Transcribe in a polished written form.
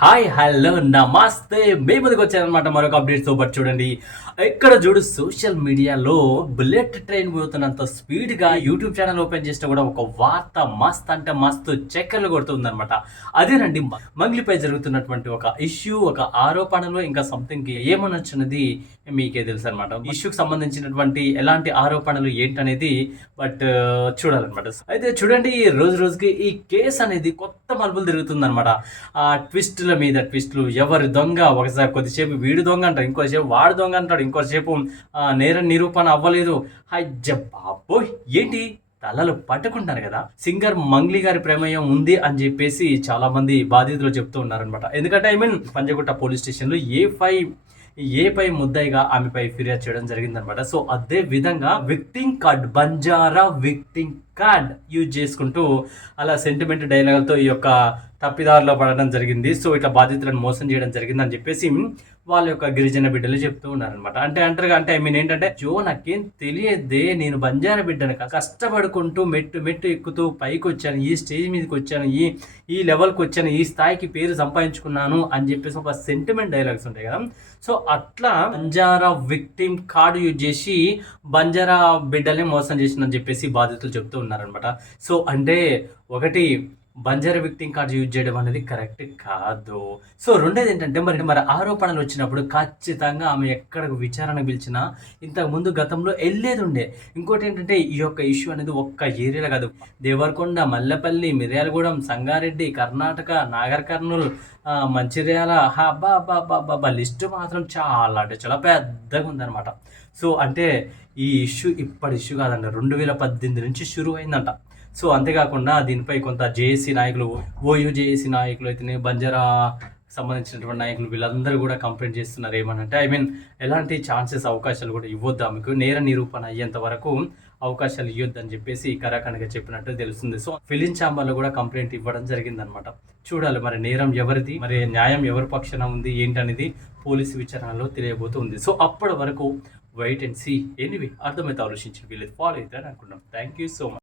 Hi hello నమస్తే మీ ముందుకు వచ్చానమాట మరొక అప్డేట్తో పాటు చూడండి. ఇక్కడ చూడు సోషల్ మీడియాలో బుల్లెట్ ట్రైన్ పోతున్నంత స్పీడ్గా యూట్యూబ్ ఛానల్ ఓపెన్ చేస్తే కూడా ఒక వార్త మస్త్ అంటే మస్తు చక్కర్లు కొడుతుందన్నమాట. అదేనండి మంగ్లీపై జరుగుతున్నటువంటి ఒక ఇష్యూ, ఒక ఆరోపణలు, ఇంకా సంథింగ్ ఏమనొచ్చినది మీకే తెలుసు అనమాట. ఇష్యూకి సంబంధించినటువంటి ఎలాంటి ఆరోపణలు ఏంటనేది బట్ చూడాలన్నమాట. అయితే చూడండి, రోజు రోజుకి ఈ కేసు అనేది కొత్త మలుపులు తిరుగుతుందన్నమాట. ఆ ట్విస్టుల మీద ట్విస్టులు, ఎవరు దొంగ, ఒకసారి కొద్దిసేపు వీడు దొంగ అంటాడు, ఇంకోసేపు వాడు దొంగ అంటాడు, ఇంకోసేపు నేర నిరూపణ అవ్వలేదు. అయ్య బాబోయ్, ఏంటి తలలు పట్టుకుంటారు కదా. సింగర్ మంగ్లీ గారి ప్రమేయం ఉంది అని చెప్పేసి చాలా మంది బాధితులు చెప్తూ ఉన్నారనమాట. ఎందుకంటే పంజగుట్ట పోలీస్ స్టేషన్లో ఏపై ముద్దాయిగా ఆమెపై ఫిర్యాదు చేయడం జరిగిందనమాట. సో అదే విధంగా విక్టింగ్ కార్డ్, బంజారా విక్టింగ్ కార్డ్ యూజ్ చేసుకుంటూ అలా సెంటిమెంట్ డైలాగులతో ఈ యొక్క తప్పిదారిలో పడడం జరిగింది. సో ఇట్లా బాధితులను మోసం చేయడం జరిగిందని చెప్పేసి వాళ్ళ యొక్క గిరిజన బిడ్డలు చెప్తూ ఉన్నారనమాట. అంటే ఏంటంటే నాకేం తెలియదే, నేను బంజారా బిడ్డను కష్టపడుకుంటూ మెట్టు ఎక్కుతూ పైకి వచ్చాను, ఈ స్టేజ్ మీదకి వచ్చాను, ఈ లెవెల్కి వచ్చాను, ఈ స్థాయికి పేరు సంపాదించుకున్నాను అని చెప్పేసి ఒక సెంటిమెంట్ డైలాగ్స్ ఉంటాయి కదా. సో అట్లా బంజారా విక్టిమ్ కార్డు యూజ్ చేసి బంజారా బిడ్డల్ని మోసం చేసిందని చెప్పేసి బాధితులు చెప్తూ ఉన్నారనమాట. సో అంటే ఒకటి, బంజారా విక్టింగ్ కార్డు యూజ్ చేయడం అనేది కరెక్ట్ కాదు. సో రెండోది ఏంటంటే మరి ఆరోపణలు వచ్చినప్పుడు ఖచ్చితంగా ఆమె ఎక్కడికి విచారణ పిలిచినా ఇంతకుముందు గతంలో వెళ్ళేది ఉండే. ఇంకోటి ఏంటంటే ఈ యొక్క ఇష్యూ అనేది ఒక్క ఏరియాలో కాదు, దేవరకొండ, మల్లెపల్లి, మిర్యాలగూడెం, సంగారెడ్డి, కర్ణాటక, నాగర్ కర్నూలు, మంచిర్యాల, అబ్బా లిస్టు మాత్రం చాలా అంటే చాలా పెద్దగా ఉందన్నమాట. సో అంటే ఈ ఇష్యూ ఇప్పటి ఇష్యూ కాదంట, 2018 నుంచి షురు అయిందంట. సో అంతేకాకుండా దీనిపై కొంత జేఏసీ నాయకులు, ఓయూ జేఏసీ నాయకులు అయితేనే, బంజారా సంబంధించినటువంటి నాయకులు వీళ్ళందరూ కూడా కంప్లైంట్ చేస్తున్నారు. ఏమనంటే ఎలాంటి ఛాన్సెస్, అవకాశాలు కూడా ఇవ్వద్దు, ఆమెకు నేర నిరూపణ అయ్యేంత వరకు అవకాశాలు ఇవ్వద్దని చెప్పేసి కరాఖండిగా చెప్పినట్టు తెలుస్తుంది. సో ఫిలిం ఛాంబర్లో కూడా కంప్లైంట్ ఇవ్వడం జరిగిందనమాట. చూడాలి మరి నేరం ఎవరిది, మరి న్యాయం ఎవరి పక్షాన ఉంది ఏంటనేది పోలీసు విచారణలో తెలియబోతుంది. సో అప్పటి వరకు వెయిట్ అండ్ సీ. ఎనీవే అర్థమైతే ఆలోచించి వీళ్ళది ఫాలో అవుతారని అనుకుంటున్నాం. Thank you so much.